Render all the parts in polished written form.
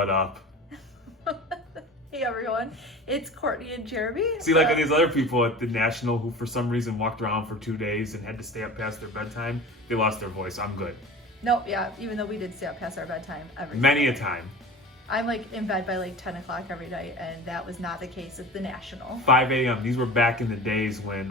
What up? Hey everyone, it's Courtney and Jeremy. See, like these other people at the National who for some reason walked around for 2 days and had to stay up past their bedtime, they lost their voice. I'm good. Nope, yeah, even though we did stay up past our bedtime Many a time. I'm like in bed by like 10 o'clock every night, and that was not the case at the National. 5 a.m. These were back in the days when,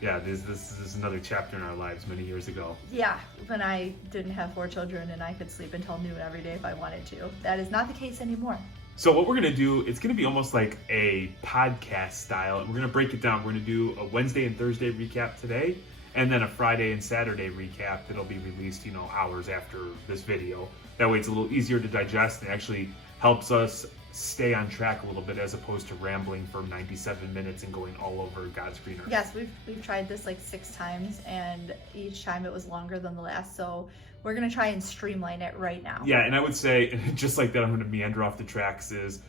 this is another chapter in our lives many years ago. Yeah, when I didn't have 4 children and I could sleep until noon every day if I wanted to. That is not the case anymore. So what we're going to do, it's going to be almost like a podcast style. We're going to break it down. We're going to do a Wednesday and Thursday recap today, and then a Friday and Saturday recap that'll be released, hours after this video. That way it's a little easier to digest and actually helps us stay on track a little bit as opposed to rambling for 97 minutes and going all over God's green earth. Yes, we've tried this like 6 times, and each time it was longer than the last, so we're going to try and streamline it right now. Yeah, and I would say, just like that, I'm going to meander off the tracks is,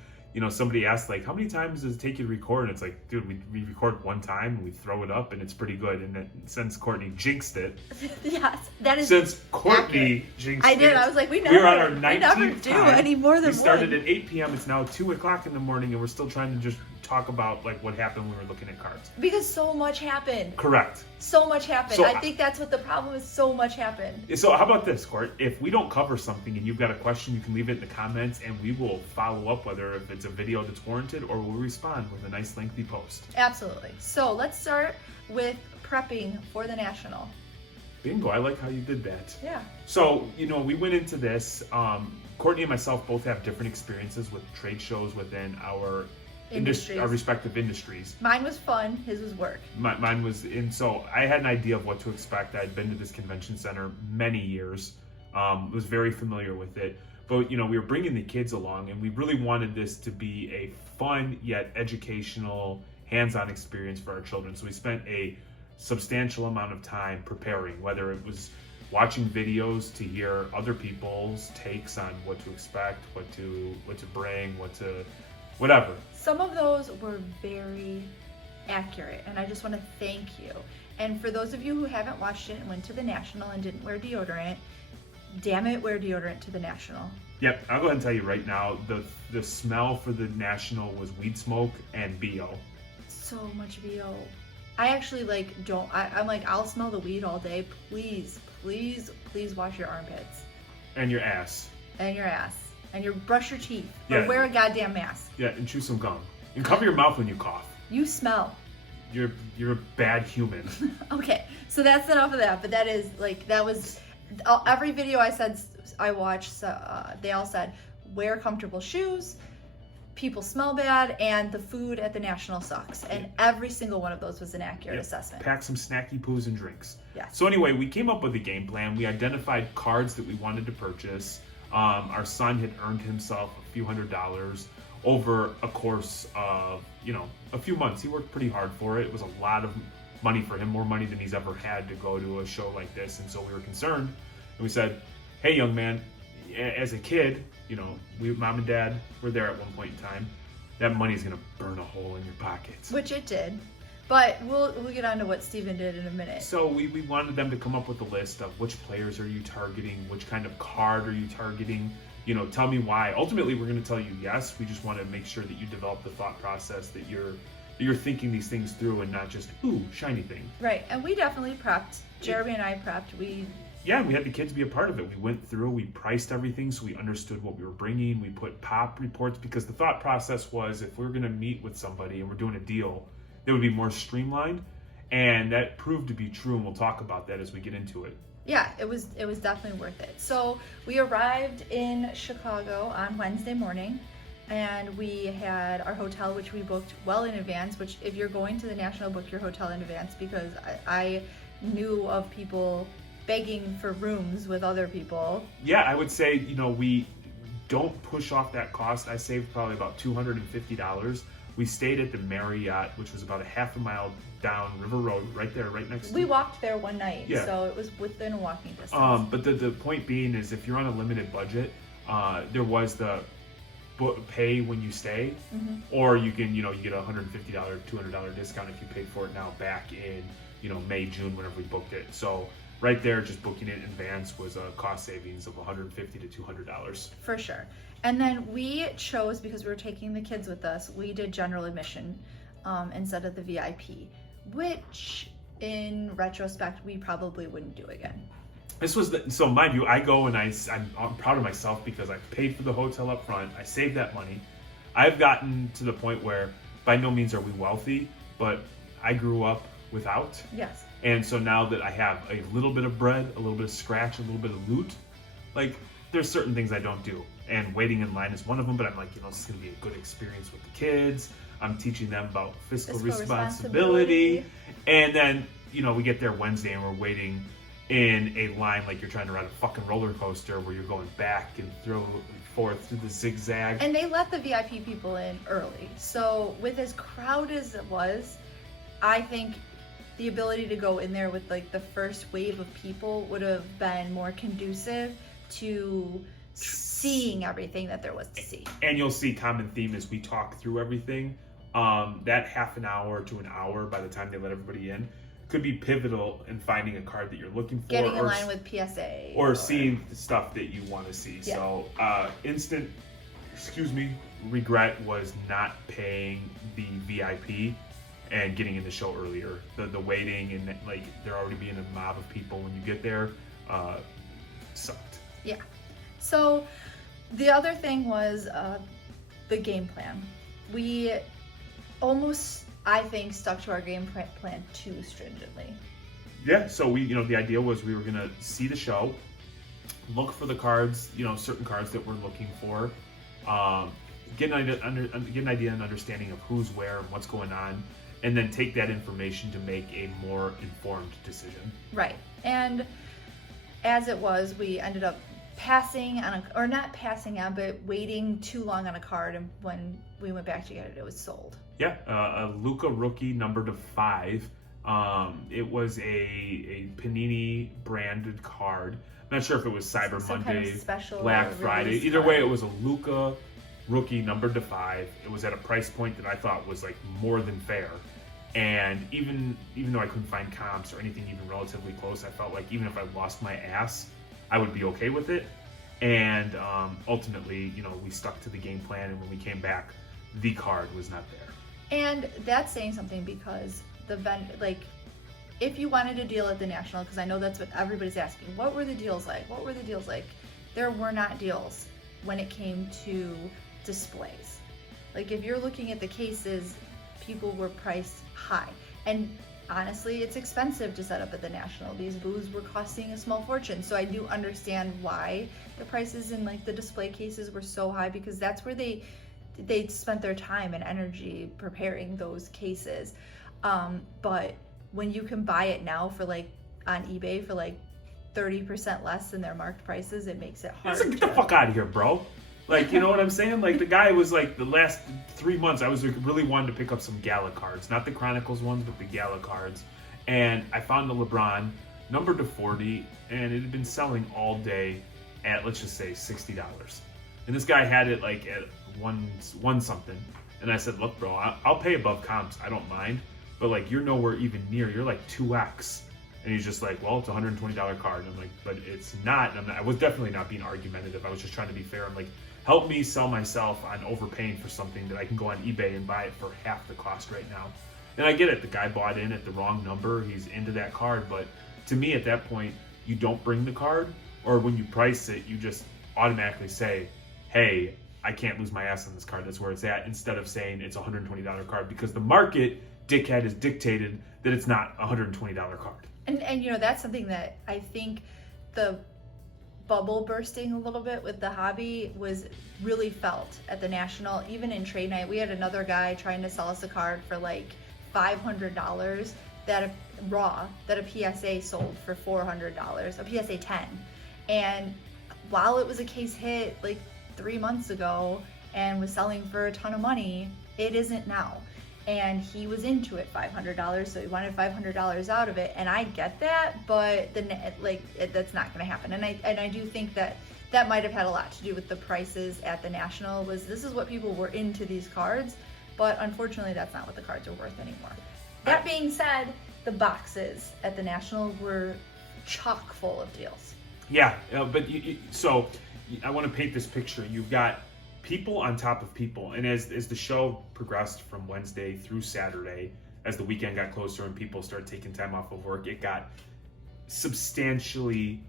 somebody asked, like, how many times does it take you to record? And it's like, dude, we record one time, and we throw it up, and it's pretty good. And then, since Courtney jinxed it. Yes, that is Since Courtney jinxed it. I did. I was like, we were on our 19th never do time. any more than We started one. at 8 p.m. It's now 2 o'clock in the morning, and we're still trying to just talk about, like, what happened when we were looking at cards. Because so much happened. Correct. So much happened. So, I think that's what the problem is. So much happened. So how about this, Court? If we don't cover something and you've got a question, you can leave it in the comments and we will follow up, whether if it's a video that's warranted or we'll respond with a nice lengthy post. Absolutely. So let's start with prepping for the National. Bingo, I like how you did that. Yeah. So, we went into this. Courtney and myself both have different experiences with trade shows within our our respective industries. Mine was fun, his was work. Mine was, and so I had an idea of what to expect. I had been to this convention center many years, was very familiar with it. But, we were bringing the kids along, and we really wanted this to be a fun yet educational, hands-on experience for our children. So we spent a substantial amount of time preparing, whether it was watching videos to hear other people's takes on what to expect, what to bring, whatever. Some of those were very accurate, and I just want to thank you. And for those of you who haven't watched it and went to the National and didn't wear deodorant, damn it, wear deodorant to the National. Yep, I'll go ahead and tell you right now, the smell for the National was weed smoke and BO. So much BO. I actually I'm like, I'll smell the weed all day. Please, please, please wash your armpits. And your ass. And your ass. And brush your teeth. Yeah. Or wear a goddamn mask. Yeah, and chew some gum. And cover your mouth when you cough. You smell. You're a bad human. Okay, so that's enough of that. But that was every video I watched. They all said wear comfortable shoes. People smell bad, and the food at the National sucks. And every single one of those was an accurate assessment. Pack some snacky poos and drinks. Yes. So anyway, we came up with a game plan. We identified cards that we wanted to purchase. Our son had earned himself a few $100s over a course of, a few months. He worked pretty hard for it. It was a lot of money for him, more money than he's ever had to go to a show like this. And so we were concerned, and we said, hey, young man, as a kid, mom and dad were there at one point in time. That money's going to burn a hole in your pockets. Which it did. But we'll get on to what Steven did in a minute. So we wanted them to come up with a list of which players are you targeting, which kind of card are you targeting, tell me why. Ultimately, we're going to tell you yes. We just want to make sure that you develop the thought process, that you're thinking these things through and not just, ooh, shiny thing. Right, and we definitely prepped. Jeremy and I prepped. We had the kids be a part of it. We went through, we priced everything so we understood what we were bringing. We put pop reports because the thought process was if we were going to meet with somebody and we're doing a deal, it would be more streamlined, and that proved to be true, and we'll talk about that as we get into it. Yeah, it was definitely worth it. So we arrived in Chicago on Wednesday morning, and we had our hotel, which we booked well in advance, which if you're going to the National, book your hotel in advance, because I knew of people begging for rooms with other people. Yeah, I would say, we don't push off that cost. I saved probably about $250. We stayed at the Marriott, which was about a half a mile down River Road, right there, right next to. We walked there one night, yeah. So it was within a walking distance. But the point being is, if you're on a limited budget, there was the pay when you stay, or you can, you get a $150, $200 discount if you paid for it now back in, May, June, whenever we booked it. So right there, just booking it in advance was a cost savings of $150 to $200. For sure. And then we chose, because we were taking the kids with us, we did general admission instead of the VIP, which in retrospect we probably wouldn't do again. This was so mind you, I go and I'm proud of myself because I paid for the hotel up front. I saved that money. I've gotten to the point where by no means are we wealthy, but I grew up without. Yes. And so now that I have a little bit of bread, a little bit of scratch, a little bit of loot, like there's certain things I don't do. And waiting in line is one of them, but I'm like, this is going to be a good experience with the kids. I'm teaching them about fiscal responsibility. And then, we get there Wednesday and we're waiting in a line like you're trying to ride a fucking roller coaster where you're going back and forth through the zigzag. And they let the VIP people in early. So with as crowded as it was, I think the ability to go in there with like the first wave of people would have been more conducive to seeing everything that there was to see. And you'll see common theme as we talk through everything. That half an hour to an hour by the time they let everybody in could be pivotal in finding a card that you're looking for. Getting in line with PSA. Or seeing the stuff that you want to see. Yeah. So instant, regret was not paying the VIP and getting in the show earlier. The waiting and like there already being a mob of people when you get there sucked. Yeah. So the other thing was the game plan. We almost, I think, stuck to our game plan too stringently. Yeah, so we, the idea was we were gonna see the show, look for the cards, certain cards that we're looking for, get an idea and understanding of who's where and what's going on, and then take that information to make a more informed decision. Right. And as it was, we ended up passing on or not passing on, but waiting too long on a card, and when we went back to get it, it was sold. Yeah, a Luka rookie number to 5. It was a Panini branded card. I'm not sure if it was Cyber Monday, kind of special Black Friday. Either card. way, it was a Luka rookie number to 5. It was at a price point that I thought was like more than fair. And even though I couldn't find comps or anything even relatively close, I felt like even if I lost my ass, I would be okay with it. And ultimately, we stuck to the game plan, and when we came back, the card was not there. And that's saying something, because if you wanted a deal at the National, because I know that's what everybody's asking, what were the deals like? What were the deals like? There were not deals when it came to displays. Like if you're looking at the cases, people were priced high. And honestly, it's expensive to set up at the National. These booths were costing a small fortune. So I do understand why the prices in like the display cases were so high, because that's where they spent their time and energy preparing those cases. But when you can buy it now for like on eBay for like 30% less than their marked prices, it makes it hard. Get the fuck out of here, bro. Like, you know what I'm saying? Like, the guy was like, the last 3 months, I was really wanting to pick up some Gala cards. Not the Chronicles ones, but the Gala cards. And I found the LeBron, number to 40, and it had been selling all day at, let's just say, $60. And this guy had it like at one something. And I said, look, bro, I'll pay above comps. I don't mind. But like, you're nowhere even near. You're like 2x. And he's just like, well, it's a $120 card. And I'm like, but it's not. And I was definitely not being argumentative. I was just trying to be fair. I'm like, help me sell myself on overpaying for something that I can go on eBay and buy it for half the cost right now. And I get it. The guy bought in at the wrong number. He's into that card. But to me, at that point, you don't bring the card. Or when you price it, you just automatically say, hey, I can't lose my ass on this card. That's where it's at. Instead of saying it's a $120 card. Because the market, dickhead, has dictated that it's not a $120 card. And that's something that I think the bubble bursting a little bit with the hobby was really felt at the National. Even in trade night, we had another guy trying to sell us a card for like $500 that a PSA sold for $400, a PSA 10. And while it was a case hit like 3 months ago and was selling for a ton of money, it isn't now. And he was into it $500, so he wanted $500 out of it, and I get that, but that's not going to happen. And I do think that might have had a lot to do with the prices at the National. This is what people were into these cards, but unfortunately, that's not what the cards are worth anymore. That being said, the boxes at the National were chock full of deals. Yeah, but so I want to paint this picture. You've got people on top of people, and as the show progressed from Wednesday through Saturday, as the weekend got closer and people started taking time off of work, it got substantially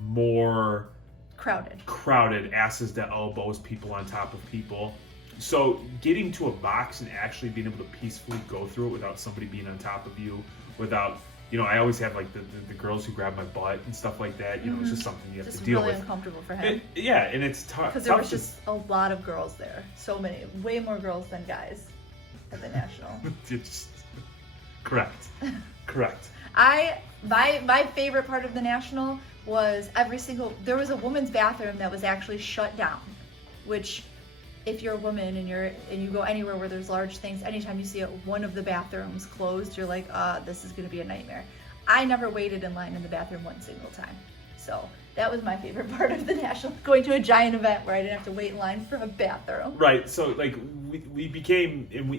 more crowded, asses to elbows, people on top of people. So getting to a box and actually being able to peacefully go through it without somebody being on top of you, without, I always have like the girls who grab my butt and stuff like that. It's just something you have to deal with. Just really uncomfortable for him. And it's tough. Because there was just a lot of girls there. So many, way more girls than guys at the National. Correct. My favorite part of the National was there was a woman's bathroom that was actually shut down, which if you're a woman and you go anywhere where there's large things, anytime you see one of the bathrooms closed, you're like, this is going to be a nightmare. I never waited in line in the bathroom one single time. So that was my favorite part of the National, going to a giant event where I didn't have to wait in line for a bathroom. Right. So like we became, and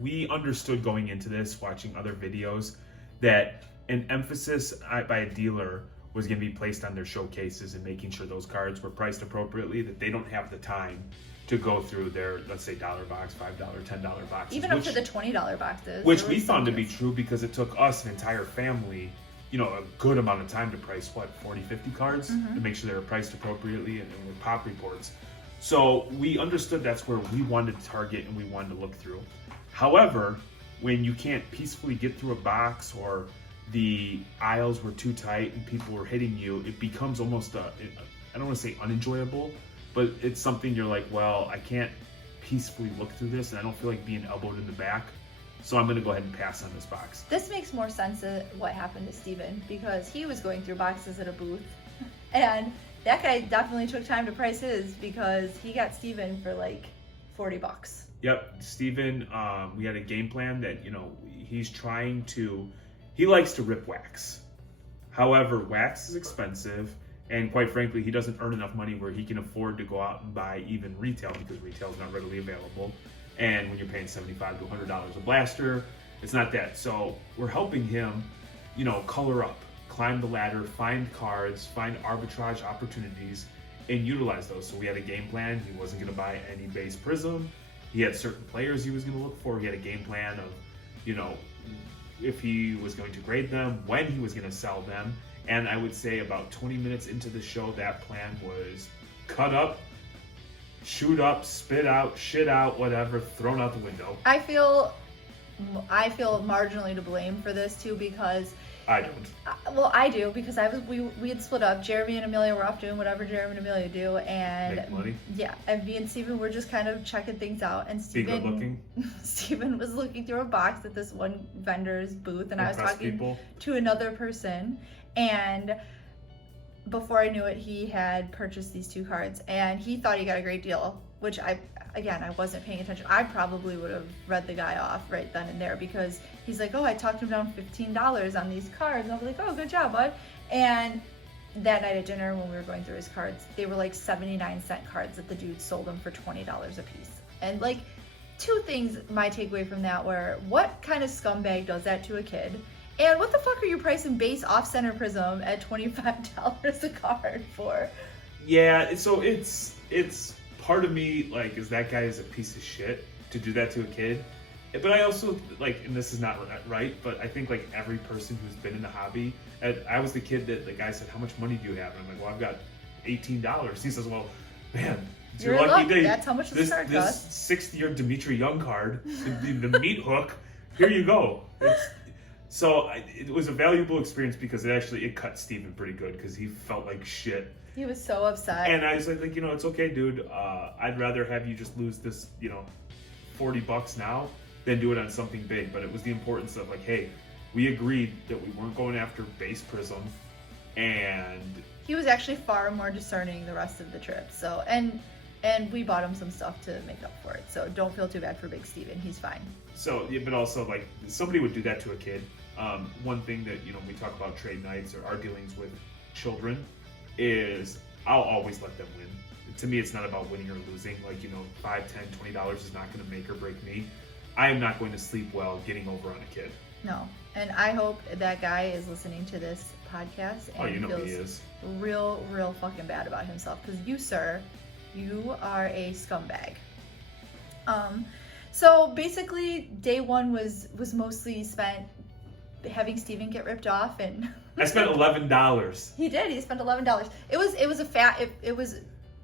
we understood going into this, watching other videos, that an emphasis by a dealer was going to be placed on their showcases and making sure those cards were priced appropriately, that they don't have the time to go through their, let's say, $1 box, $5, $10 boxes. Even up to the $20 boxes. Which we found to be true because it took us, an entire family, a good amount of time to price, 40, 50 cards to make sure they were priced appropriately and with pop reports. So we understood that's where we wanted to target and we wanted to look through. However, when you can't peacefully get through a box, or the aisles were too tight and people were hitting you, it becomes almost I don't want to say unenjoyable, but it's something you're like, well, I can't peacefully look through this and I don't feel like being elbowed in the back, so I'm going to go ahead and pass on this box. This makes more sense than what happened to Steven, because he was going through boxes at a booth and that guy definitely took time to price his, because he got Steven for like $40. Yep, Steven, we had a game plan that, he likes to rip wax. However, wax is expensive, and quite frankly, he doesn't earn enough money where he can afford to go out and buy even retail, because retail is not readily available. And when you're paying $75 to $100 a blaster, it's not that. So we're helping him, color up, climb the ladder, find cards, find arbitrage opportunities, and utilize those. So we had a game plan. He wasn't going to buy any base Prism. He had certain players he was going to look for. He had a game plan of, if he was going to grade them, when he was going to sell them. And I would say about 20 minutes into the show, that plan was cut up, shoot up, spit out, shit out, whatever, thrown out the window. I feel marginally to blame for this too, because I don't. Well, I do, because we had split up. Jeremy and Amelia were off doing whatever Jeremy and Amelia do, and make money. Yeah, and me and Steven were just kind of checking things out. And Be good looking. Steven was looking through a box at this one vendor's booth, and I was talking to another person, and before I knew it, he had purchased these 2 cards, and he thought he got a great deal, which I wasn't paying attention. I probably would have read the guy off right then and there, because he's like, oh, I talked him down $15 on these cards. And I was like, oh, good job, bud. And that night at dinner, when we were going through his cards, they were like 79-cent cards that the dude sold them for $20 a piece. And like, 2 things my takeaway from that were, what kind of scumbag does that to a kid? And what the fuck are you pricing base off-center Prism at $25 a card for? Yeah, so it's part of me, like, is that guy is a piece of shit to do that to a kid. But I also, like, and this is not right, but I think, like, every person who's been in the hobby, I was the kid that the guy said, how much money do you have? And I'm like, well, I've got $18. He says, well, man, it's your lucky day. That's how much this card costs. This 6th-year Dimitri Young card, the meat hook, here you go. It was a valuable experience, because it cut Steven pretty good, because he felt like shit. He was so upset. And I was like, it's okay, dude. I'd rather have you just lose this, $40 now than do it on something big. But it was the importance of, like, hey, we agreed that we weren't going after base Prism, and he was actually far more discerning the rest of the trip. So, and we bought him some stuff to make up for it. So don't feel too bad for Big Steven. He's fine. So, yeah, but also, like, somebody would do that to a kid. One thing that, we talk about trade nights or our dealings with children is I'll always let them win. To me, it's not about winning or losing. Like, $5, $10, $20 is not going to make or break me. I am not going to sleep well getting over on a kid. No. And I hope that guy is listening to this podcast and Oh, you know feels he is. real fucking bad about himself. Because you, sir, you are a scumbag. So basically, day one was mostly spent having Steven get ripped off, and I spent $11. he did. He spent $11.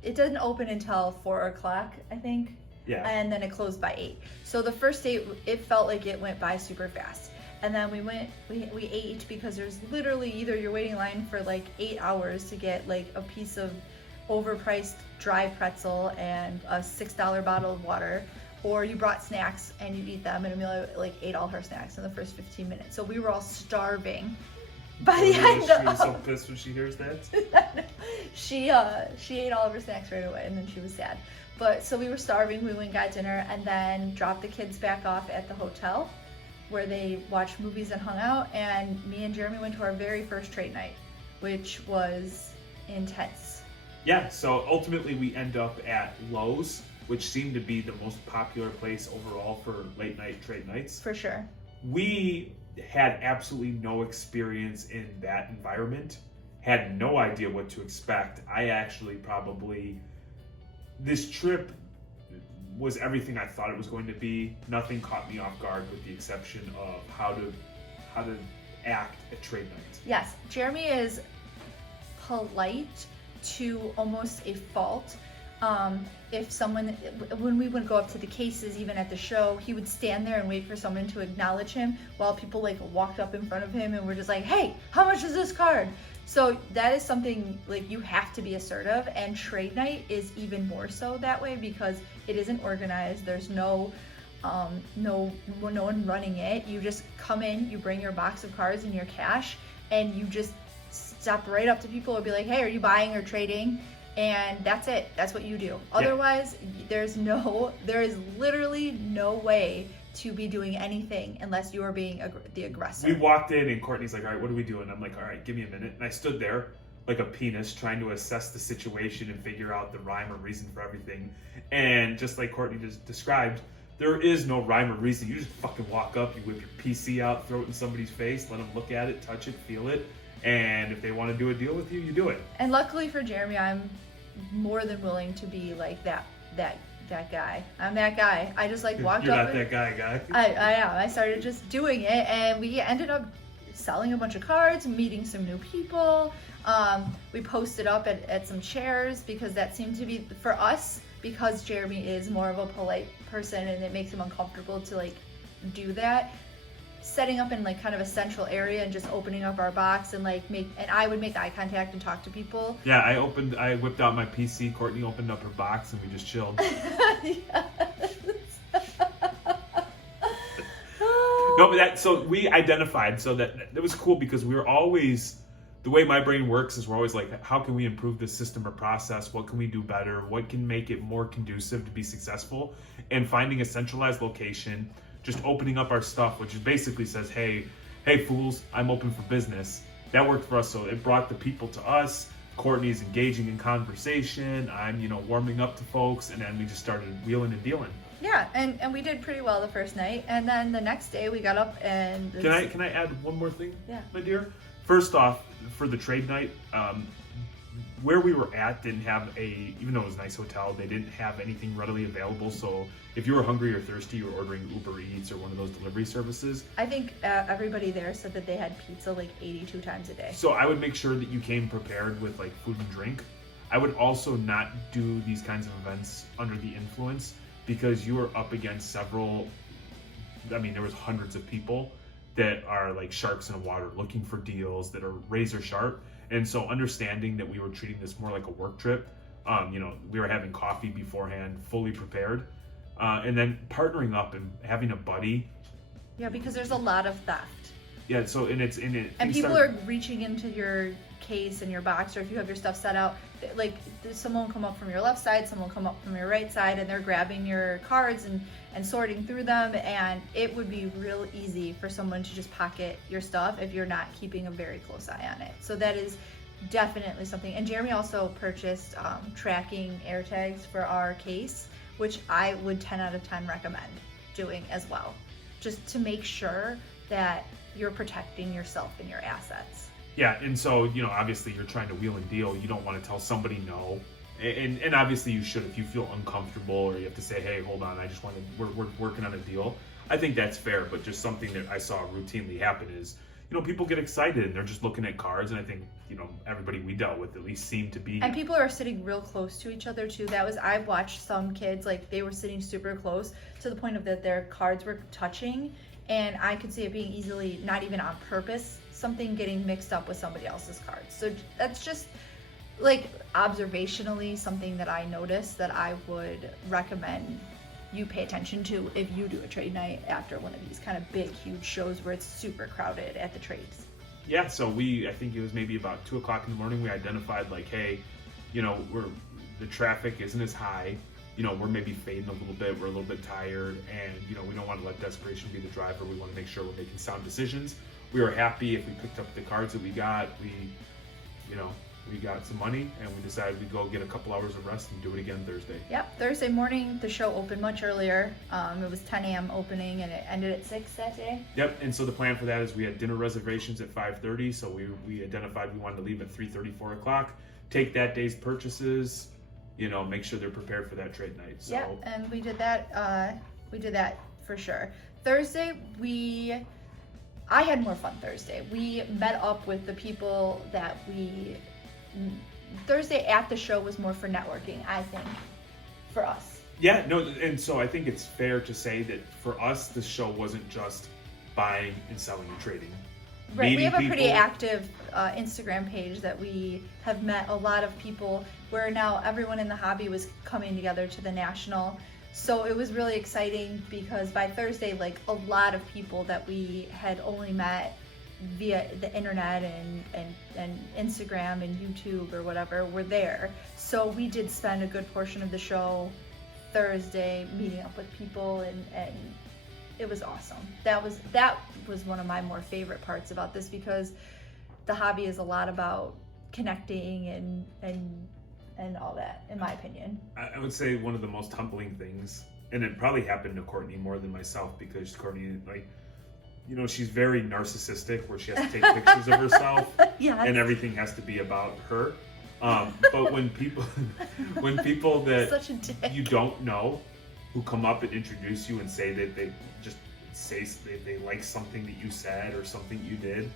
It didn't open until 4 o'clock, I think. Yeah. And then it closed by 8. So the first day, it felt like it went by super fast. And then we ate because there's literally either you're waiting in line for like 8 hours to get like a piece of overpriced dry pretzel and a $6 bottle of water, or you brought snacks and you eat them, and Amelia like ate all her snacks in the first 15 minutes. So we were all starving by the end She was so pissed when she hears that. she ate all of her snacks right away, and then she was sad. But so we were starving. We went and got dinner, and then dropped the kids back off at the hotel where they watched movies and hung out. And me and Jeremy went to our very first trade night, which was intense. Yeah, so ultimately we end up at Lowe's, which seemed to be the most popular place overall for late night trade nights. For sure. We had absolutely no experience in that environment, had no idea what to expect. I actually this trip was everything I thought it was going to be. Nothing caught me off guard with the exception of how to act at trade night. Yes, Jeremy is polite to almost a fault. When we would go up to the cases, even at the show, he would stand there and wait for someone to acknowledge him while people like walked up in front of him and were just like, hey, how much is this card? So that is something like you have to be assertive, and trade night is even more so that way because it isn't organized. There's no one running it. You just come in, you bring your box of cards and your cash, and you just step right up to people and be like, hey, are you buying or trading? And that's it. That's what you do. Yeah. Otherwise, there is literally no way to be doing anything unless you are being the aggressor. We walked in and Courtney's like, all right, what are we doing? I'm like, all right, give me a minute. And I stood there like a penis trying to assess the situation and figure out the rhyme or reason for everything. And just like Courtney just described, there is no rhyme or reason. You just fucking walk up, you whip your PC out, throw it in somebody's face, let them look at it, touch it, feel it. And if they want to do a deal with you, you do it. And luckily for Jeremy, I'm more than willing to be like that guy. I'm that guy. I just like walked You're up. You're not that guy. I am. I started just doing it, and we ended up selling a bunch of cards, meeting some new people. We posted up at some chairs because that seemed to be for us, because Jeremy is more of a polite person and it makes him uncomfortable to like do that. Setting up in like kind of a central area and just opening up our box and like I would make eye contact and talk to people. Yeah, I whipped out my PC, Courtney opened up her box, and we just chilled. No, but so we identified, so that it was cool because we were always, the way my brain works is we're always like, how can we improve this system or process? What can we do better? What can make it more conducive to be successful? And finding a centralized location, just opening up our stuff, which basically says, hey fools, I'm open for business. That worked for us. So it brought the people to us. Courtney's engaging in conversation. I'm, warming up to folks. And then we just started wheeling and dealing. Yeah, and we did pretty well the first night. And then the next day we got up and... Can I add one more thing? Yeah. My dear? First off, for the trade night, where we were at didn't have even though it was a nice hotel, they didn't have anything readily available. So if you were hungry or thirsty, you were ordering Uber Eats or one of those delivery services. I think everybody there said that they had pizza like 82 times a day. So I would make sure that you came prepared with like food and drink. I would also not do these kinds of events under the influence, because you were up against there was hundreds of people that are like sharks in the water looking for deals that are razor sharp. And so understanding that we were treating this more like a work trip, we were having coffee beforehand, fully prepared, and then partnering up and having a buddy. Yeah, because there's a lot of theft. Yeah, so and people are reaching into your case and your box, or if you have your stuff set out, like someone will come up from your left side, someone will come up from your right side, and they're grabbing your cards and sorting through them, and it would be real easy for someone to just pocket your stuff if you're not keeping a very close eye on it. So that is definitely something. And Jeremy also purchased tracking air tags for our case, which I would 10 out of 10 recommend doing as well, just to make sure that you're protecting yourself and your assets. Yeah, and so, obviously you're trying to wheel and deal. You don't want to tell somebody no. And obviously you should if you feel uncomfortable or you have to say, hey, hold on, I just want to, we're working on a deal. I think that's fair, but just something that I saw routinely happen is, people get excited and they're just looking at cards, and I think, everybody we dealt with at least seemed to be. And people are sitting real close to each other too. I've watched some kids, like they were sitting super close to the point of that their cards were touching, and I could see it being easily, not even on purpose, something getting mixed up with somebody else's cards. So that's just like observationally something that I noticed that I would recommend you pay attention to if you do a trade night after one of these kind of big, huge shows where it's super crowded at the trades. Yeah, so I think it was maybe about 2 o'clock in the morning, we identified like, hey, the traffic isn't as high, we're maybe fading a little bit, we're a little bit tired, and, we don't want to let desperation be the driver. We want to make sure we're making sound decisions. We were happy if we picked up the cards that we got. We got some money, and we decided we'd go get a couple hours of rest and do it again Thursday. Yep, Thursday morning, the show opened much earlier. It was 10 a.m. opening, and it ended at 6 that day. Yep, and so the plan for that is we had dinner reservations at 5:30, so we identified we wanted to leave at 3:30, 4 o'clock, take that day's purchases, make sure they're prepared for that trade night. So. Yep, and we did that. We did that for sure. Thursday, I had more fun Thursday. We met up with the people that Thursday at the show was more for networking, I think, for us. Yeah, no, and so I think it's fair to say that for us, the show wasn't just buying and selling and trading. Right, we have a pretty active Instagram page that we have met a lot of people where now everyone in the hobby was coming together to the national. So it was really exciting because by Thursday, like a lot of people that we had only met via the internet and Instagram and YouTube or whatever were there. So we did spend a good portion of the show Thursday meeting up with people, and it was awesome. That was one of my more favorite parts about this, because the hobby is a lot about connecting and all that, in my opinion. I would say one of the most humbling things, and it probably happened to Courtney more than myself, because Courtney, she's very narcissistic, where she has to take pictures of herself, yes. And everything has to be about her. But when people that Such a dick. you don't know, who come up and introduce you and say that they just say they like something that you said or something you did,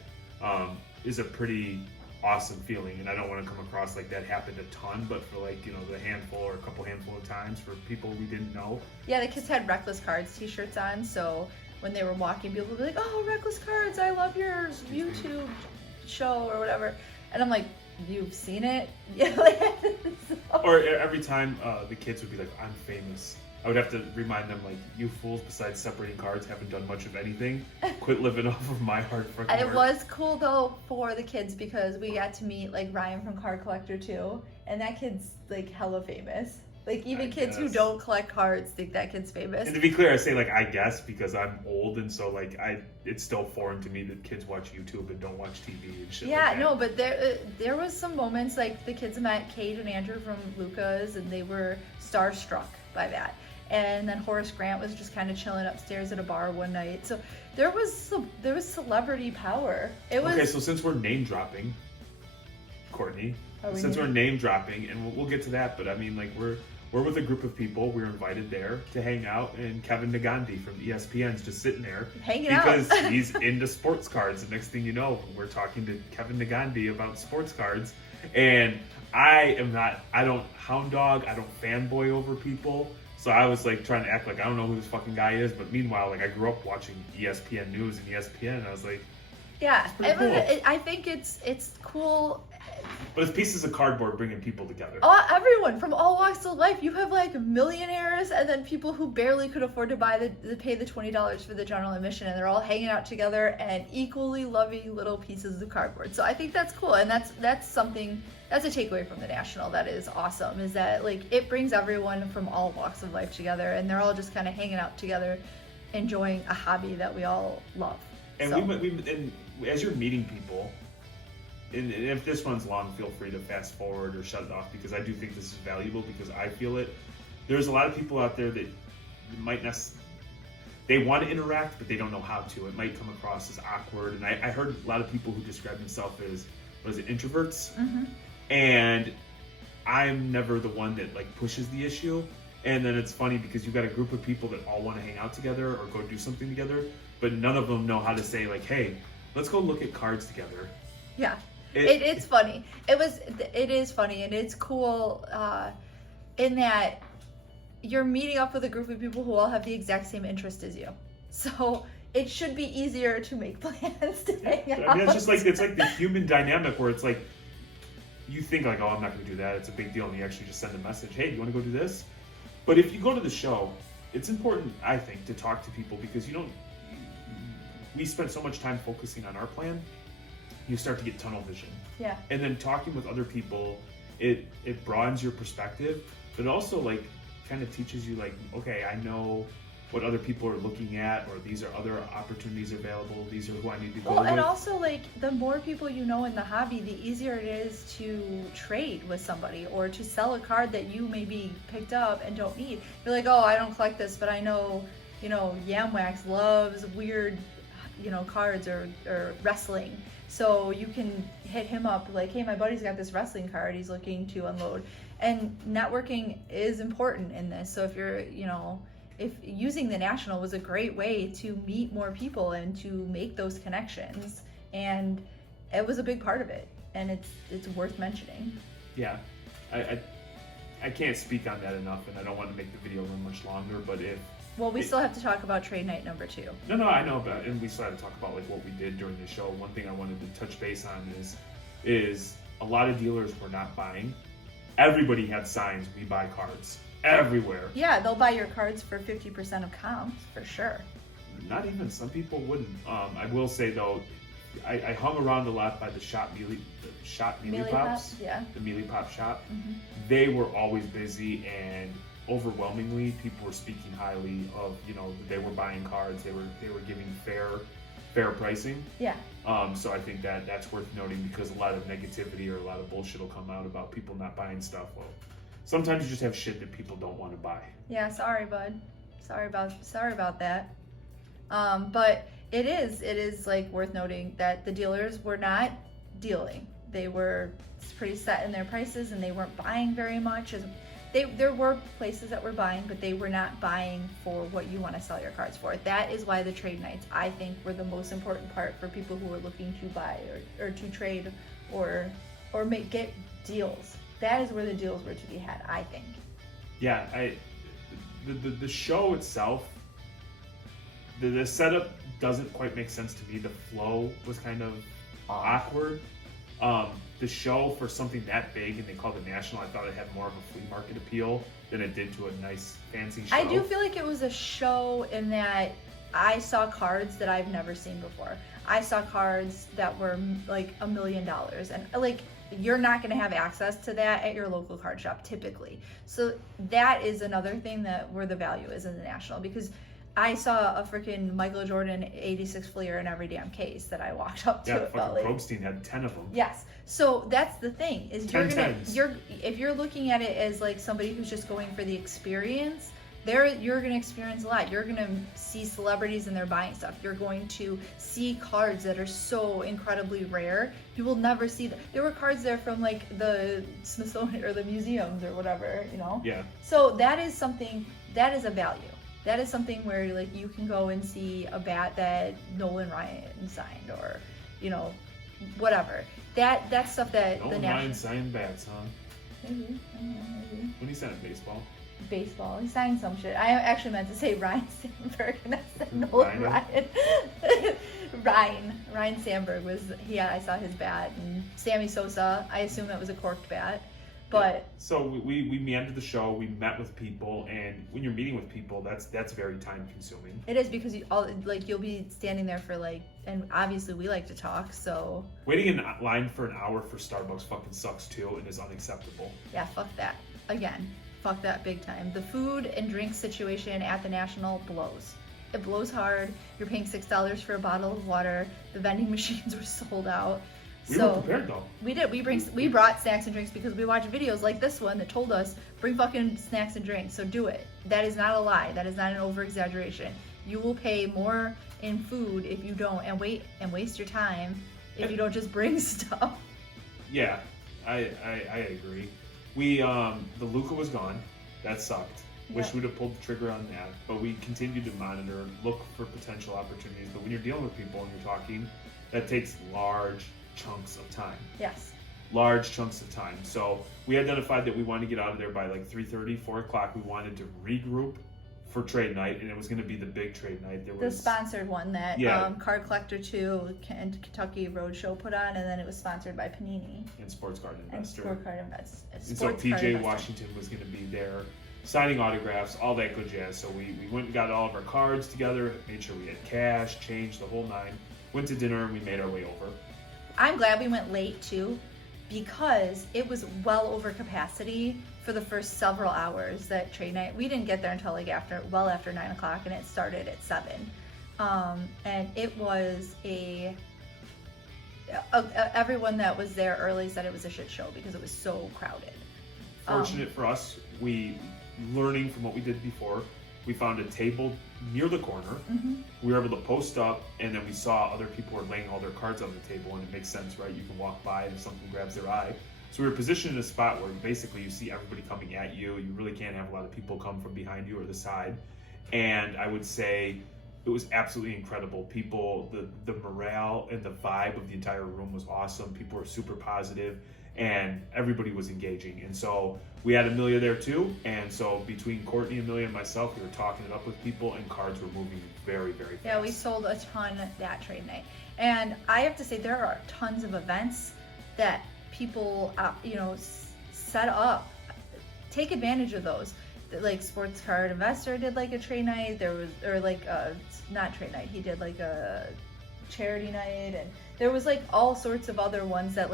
is a pretty awesome feeling. And I don't want to come across like that happened a ton, but for the handful or a couple handful of times for people we didn't know. Yeah, the kids had Reckless Cards t-shirts on, so when they were walking, people would be like, oh, Reckless Cards, I love your YouTube show or whatever. And I'm like, you've seen it? Yeah. Or every time the kids would be like, I'm famous, I would have to remind them, like, you fools, besides separating cards, haven't done much of anything. Quit living off of my hard fucking work. It was cool, though, for the kids, because we got to meet, like, Ryan from Card Collector, too. And that kid's, like, hella famous. Like, even kids who don't collect cards think that kid's famous. And to be clear, I say, like, I guess, because I'm old, and so, like, it's still foreign to me that kids watch YouTube and don't watch TV and shit like that. No, but there was some moments, like, the kids met Kate and Andrew from Luca's, and they were starstruck by that. And then Horace Grant was just kind of chilling upstairs at a bar one night. So there was celebrity power. Okay, so since we're name dropping, Courtney, we're name dropping, and we'll get to that, but I mean, like, we're with a group of people. We were invited there to hang out, and Kevin Nagandi from ESPN's just sitting there hanging out because he's into sports cards. And next thing you know, we're talking to Kevin Nagandi about sports cards, and I don't hound dog, I don't fanboy over people. So I was like trying to act like I don't know who this fucking guy is, but meanwhile, like, I grew up watching ESPN News and ESPN, and I was like, yeah, cool. I think it's cool. But it's pieces of cardboard bringing people together. Everyone from all walks of life. You have like millionaires, and then people who barely could afford to pay the $20 for the general admission, and they're all hanging out together and equally loving little pieces of cardboard. So I think that's cool, and that's something. That's a takeaway from the National that is awesome, is that, like, it brings everyone from all walks of life together, and they're all just kind of hanging out together, enjoying a hobby that we all love. And and as you're meeting people, and if this runs long, feel free to fast forward or shut it off, because I do think this is valuable, because I feel it. There's a lot of people out there that might not. they want to interact, but they don't know how to. It might come across as awkward. And I heard a lot of people who describe themselves as, what is it, introverts? Mm-hmm. And I'm never the one that like pushes the issue. And then it's funny because you've got a group of people that all want to hang out together or go do something together, but none of them know how to say like, hey, let's go look at cards together. Yeah. It's funny. It is funny, and it's cool in that you're meeting up with a group of people who all have the exact same interest as you. So it should be easier to make plans to hang out. I mean, it's like the human dynamic where it's like, you think like, oh, I'm not going to do that. It's a big deal. And you actually just send a message. Hey, do you want to go do this? But if you go to the show, it's important, I think, to talk to people because we spend so much time focusing on our plan. You start to get tunnel vision. Yeah. And then talking with other people, it broadens your perspective, but also like kind of teaches you like, okay, I know what other people are looking at, or these are other opportunities available. These are who I need to go with. And also like the more people you know in the hobby, the easier it is to trade with somebody or to sell a card that you maybe picked up and don't need. You're like, oh, I don't collect this, but I know, Yamwax loves weird, cards or wrestling. So you can hit him up like, hey, my buddy's got this wrestling card he's looking to unload. And networking is important in this. So if you're, if using the National was a great way to meet more people and to make those connections, and it was a big part of it, and it's worth mentioning. Yeah, I can't speak on that enough, and I don't want to make the video run much longer, but we still have to talk about trade night number 2. No, I know about it, and we still have to talk about like what we did during the show. One thing I wanted to touch base on is a lot of dealers were not buying. Everybody had signs, we buy cards. Everywhere. Yeah, they'll buy your cards for 50% of comps, for sure. Not even, some people wouldn't. I will say though, I hung around a lot by the Melee Pops. Yeah. The Melee Pop shop. Mm-hmm. They were always busy, and overwhelmingly people were speaking highly of, they were buying cards, they were giving fair pricing. Yeah. So I think that's worth noting because a lot of negativity or a lot of bullshit will come out about people not buying stuff. Well, sometimes you just have shit that people don't want to buy. Yeah, sorry, bud. Sorry about that. But it is like worth noting that the dealers were not dealing. They were pretty set in their prices, and they weren't buying very much. There were places that were buying, but they were not buying for what you want to sell your cards for. That is why the trade nights, I think, were the most important part for people who were looking to buy or to trade or get deals. That is where the deals were to be had, I think. Yeah, the show itself, the setup doesn't quite make sense to me. The flow was kind of awkward. The show, for something that big, and they called it National, I thought it had more of a flea market appeal than it did to a nice, fancy show. I do feel like it was a show in that I saw cards that I've never seen before. I saw cards that were like $1 million, and like, you're not going to have access to that at your local card shop typically. So that is another thing where the value is in the National, because I saw a freaking Michael Jordan 86 Fleer in every damn case that I walked up to. Yeah, fucking Probstein had 10 of them. Yes. So that's the thing, is if you're looking at it as like somebody who's just going for the experience, you're going to experience a lot. You're going to see celebrities and they're buying stuff. You're going to see cards that are so incredibly rare. You will never see them. There were cards there from like the Smithsonian or the museums or whatever, Yeah. So that is something, that is a value. That is something where like you can go and see a bat that Nolan Ryan signed, or whatever. That's stuff that Nolan Ryan signed bats, huh? Maybe. When he signed baseball. He signed some shit. I actually meant to say Ryan Sandberg, and I said Nolan Ryan. Ryan Sandberg was, I saw his bat. And Sammy Sosa, I assume that was a corked bat. But yeah. So we meandered the show. We met with people, and when you're meeting with people, that's very time consuming. It is, because you'll be standing there for and obviously we like to talk, so waiting in line for an hour for Starbucks fucking sucks too, and is unacceptable. Yeah, fuck that. Again, fuck that big time. The food and drink situation at the National blows. It blows hard. You're paying $6 for a bottle of water. The vending machines were sold out. We were prepared though. We did. We brought snacks and drinks because we watched videos like this one that told us bring fucking snacks and drinks. So do it. That is not a lie. That is not an over exaggeration. You will pay more in food if you don't, and waste your time if you don't just bring stuff. Yeah, I agree. We the Luca was gone. That sucked. Wish Yeah. we'd have pulled the trigger on that, but we continued to monitor, look for potential opportunities. But when you're dealing with people and you're talking, that takes large chunks of time. Yes. Large chunks of time. So we identified that we wanted to get out of there by like 3:30, 4 o'clock. We wanted to regroup for trade night, and it was going to be the big trade night. There The was sponsored one that Yeah. Card Collector 2 and Kentucky Roadshow put on, and then it was sponsored by Panini and Sports Card and Investor. Sport Card Invest. And so Sports Card PJ Investor. Washington was going to be there, signing autographs, all that good jazz. So we went and got all of our cards together, made sure we had cash, change, the whole nine. Went to dinner and we made our way over. I'm glad we went late too, because it was well over capacity for the first several hours that trade night. We didn't get there until like after 9 o'clock, and it started at 7. And it was everyone that was there early said it was a shit show because it was so crowded. Fortunate for us, learning from what we did before, we found a table near the corner. Mm-hmm. We were able to post up, and then we saw other people were laying all their cards on the table, and it makes sense, right? You can walk by and something grabs their eye. So we were positioned in a spot where basically you see everybody coming at you. You really can't have a lot of people come from behind you or the side. And I would say it was absolutely incredible. People, the morale and the vibe of the entire room was awesome. People were super positive, and everybody was engaging. And so we had Amelia there too. And so between Courtney, Amelia, and myself, we were talking it up with people, and cards were moving very, very fast. Yeah, we sold a ton that trade night. And I have to say, there are tons of events that people, set up. Take advantage of those. Like Sports Card Investor did like a trade night. There was, not trade night. He did like a charity night, and there was like all sorts of other ones that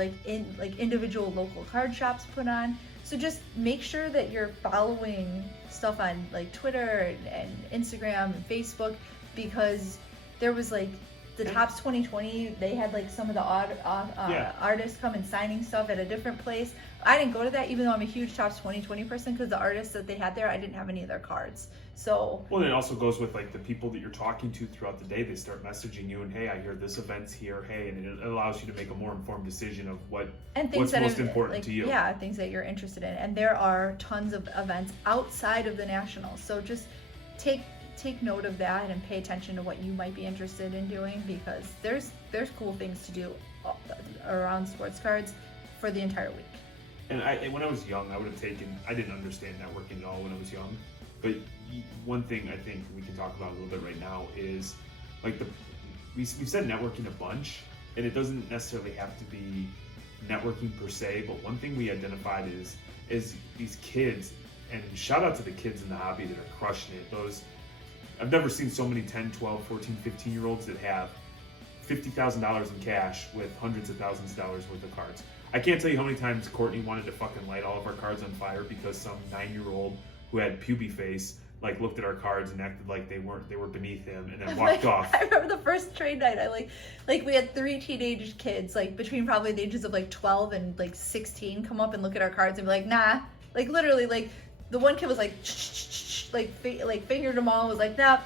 individual local card shops put on. So just make sure that you're following stuff on like Twitter and Instagram and Facebook, because there was like the Topps 2020, they had like some of the artists come and signing stuff at a different place. I didn't go to that, even though I'm a huge Topps 2020 person, because the artists that they had there, I didn't have any of their cards. So well, and it also goes with like the people that you're talking to throughout the day. They start messaging you, and hey, I hear this event's here. Hey, and it allows you to make a more informed decision of what's most important to you. Yeah, things that you're interested in. And there are tons of events outside of the Nationals. So just take note of that and pay attention to what you might be interested in doing, because there's cool things to do around sports cards for the entire week. And when I was young, I didn't understand networking at all when I was young. But one thing I think we can talk about a little bit right now is like we've said networking a bunch, and it doesn't necessarily have to be networking per se, but one thing we identified is these kids, and shout out to the kids in the hobby that are crushing it. I've never seen so many 10, 12, 14, 15-year-olds that have $50,000 in cash with hundreds of thousands of dollars worth of cards. I can't tell you how many times Courtney wanted to fucking light all of our cards on fire because some 9-year-old who had puby face looked at our cards and acted like they were beneath him, and then walked off. I remember the first trade night, we had 3 teenage kids, between probably the ages of 12 and 16, come up and look at our cards and be like, nah. Literally, the one kid was fingered them all, was like, nah,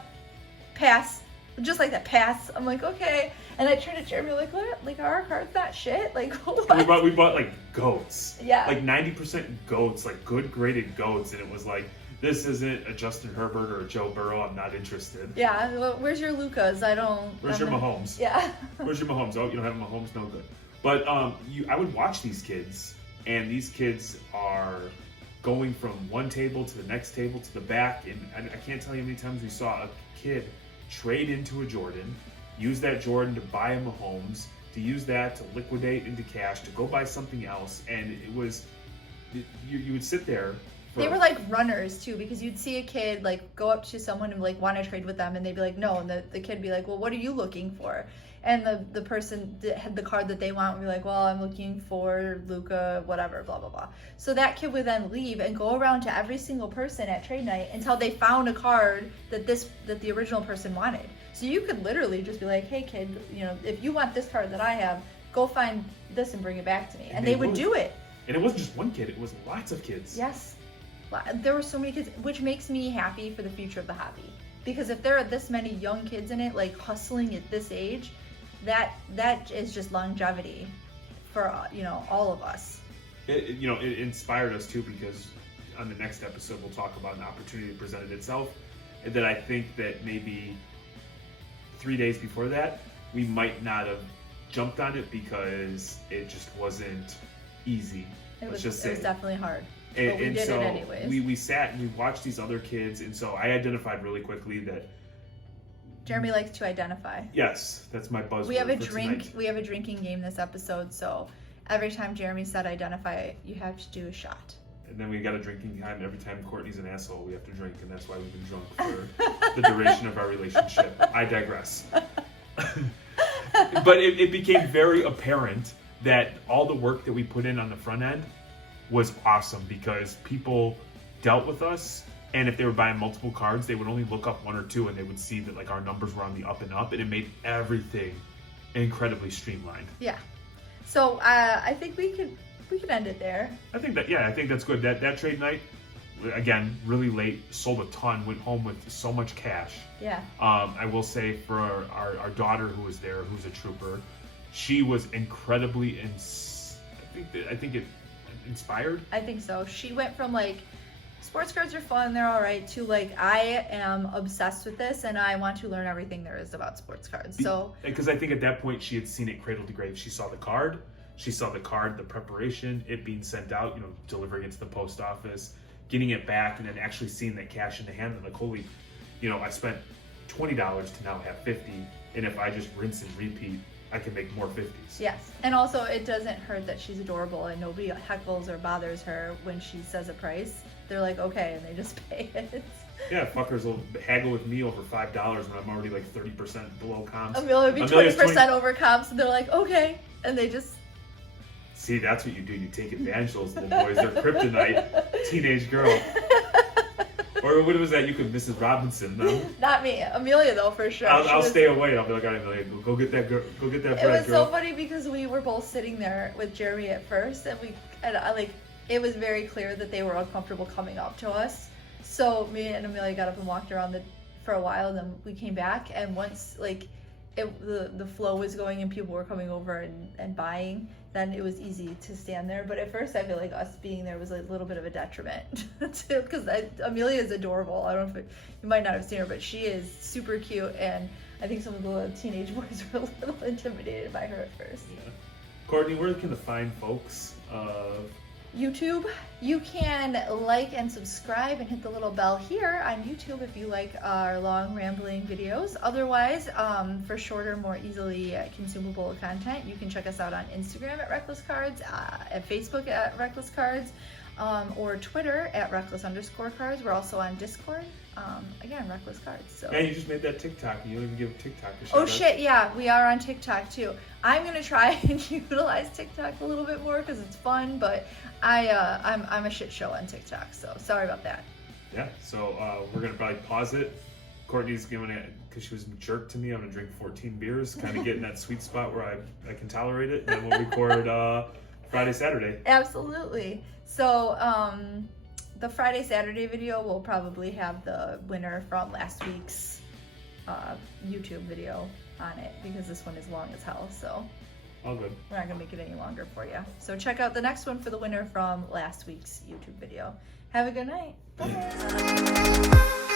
pass. Just like that, pass. I'm like, okay. And I turned to Jeremy, what? Are our cards not shit? What? We bought goats. Yeah. 90% goats, good graded goats, and it was like, this isn't a Justin Herbert or a Joe Burrow. I'm not interested. Yeah. Well, where's your Lucas? Where's your Mahomes? Yeah. Where's your Mahomes? Oh, you don't have a Mahomes? No good. But I would watch these kids, and these kids are going from one table to the next table to the back, and I can't tell you how many times we saw a kid trade into a Jordan, use that Jordan to buy a Mahomes, to use that to liquidate into cash, to go buy something else, and it was, you would sit there. They were like runners too, because you'd see a kid go up to someone and want to trade with them, and they'd be like, no, and the kid would be like, well, what are you looking for? And the person that had the card that they want would be like, well, I'm looking for Luca, whatever, blah, blah, blah. So that kid would then leave and go around to every single person at trade night until they found a card that the original person wanted. So you could literally just be like, hey kid, if you want this card that I have, go find this and bring it back to me. And they would do it. And it wasn't just one kid, it was lots of kids. Yes. There were so many kids, which makes me happy for the future of the hobby. because if there are this many young kids in it, like hustling at this age, that is just longevity for all of us. It inspired us too, because on the next episode we'll talk about an opportunity that presented itself, and that I think that maybe 3 days before that we might not have jumped on it because it just wasn't easy. It was definitely hard. But we And did so it anyways. we sat and we watched these other kids, and so I identified really quickly that Jeremy likes to identify. yes, that's my buzzword. We have a for drink. tonight. We have a drinking game this episode, so every time Jeremy said identify, you have to do a shot. And then we got a drinking time every time Courtney's an asshole. We have to drink, and that's why we've been drunk for the duration of our relationship. I digress. But it became very apparent that all the work that we put in on the front end was awesome, because people dealt with us, and if they were buying multiple cards, they would only look up one or two and they would see that like our numbers were on the up and up, and it made everything incredibly streamlined. Yeah. So I think we could end it there. I think that's good. That trade night, again, really late, sold a ton, went home with so much cash. Yeah. I will say for our daughter who was there, who's a trooper, she was incredibly I think it inspired. I think so. She went from like, sports cards are fun, they're all right, to like, I am obsessed with this and I want to learn everything there is about sports cards. So because I think at that point she had seen it cradle to grave. She saw the card, the preparation, it being sent out, delivering it to the post office, getting it back, and then actually seeing that cash in the hand, and like, holy, I spent $20 to now have 50, and if I just rinse and repeat, I can make more 50s. yes, and also it doesn't hurt that she's adorable and nobody heckles or bothers her when she says a price. They're like, okay, and they just pay it. Yeah, fuckers will haggle with me over $5 when I'm already like 30% below comps. Amelia would be 20% over comps, and they're like, okay, and they just... See, that's what you do. You take advantage of those little boys. They're kryptonite. Teenage girl. Or what was that? You could Mrs. Robinson, no? Not me. Amelia, though, for sure. I'll stay away. I'll be like, all right, Amelia, go get that girl. Go get that bread, girl. It was so funny because we were both sitting there with Jeremy at first, and it was very clear that they were uncomfortable coming up to us. So me and Amelia got up and walked around for a while, and then we came back, and once the flow was going and people were coming over and buying, then it was easy to stand there. But at first I feel like us being there was a little bit of a detriment too, because Amelia is adorable. I don't know if you might not have seen her, but she is super cute, and I think some of the teenage boys were a little intimidated by her at first. Yeah. Courtney, where can the fine folks YouTube. You can like and subscribe and hit the little bell here on YouTube if you like our long rambling videos. Otherwise, for shorter, more easily consumable content, you can check us out on Instagram at Reckless Cards, at Facebook at Reckless Cards, or Twitter at Reckless_cards. We're also on Discord. Again, Reckless Cards. So. And you just made that TikTok. You don't even give TikTok a shout out. Oh shit, yeah, we are on TikTok too. I'm gonna try and utilize TikTok a little bit more because it's fun, but I'm a shit show on TikTok, so sorry about that. Yeah, so we're gonna probably pause it. Courtney's giving it, because she was a jerk to me, I'm gonna drink 14 beers, kind of get in that sweet spot where I can tolerate it, and then we'll record Friday, Saturday. Absolutely. So the Friday, Saturday video will probably have the winner from last week's YouTube video on it, because this one is long as hell, so all good. We're not gonna make it any longer for you. So check out the next one for the winner from last week's YouTube video. Have a good night. Bye.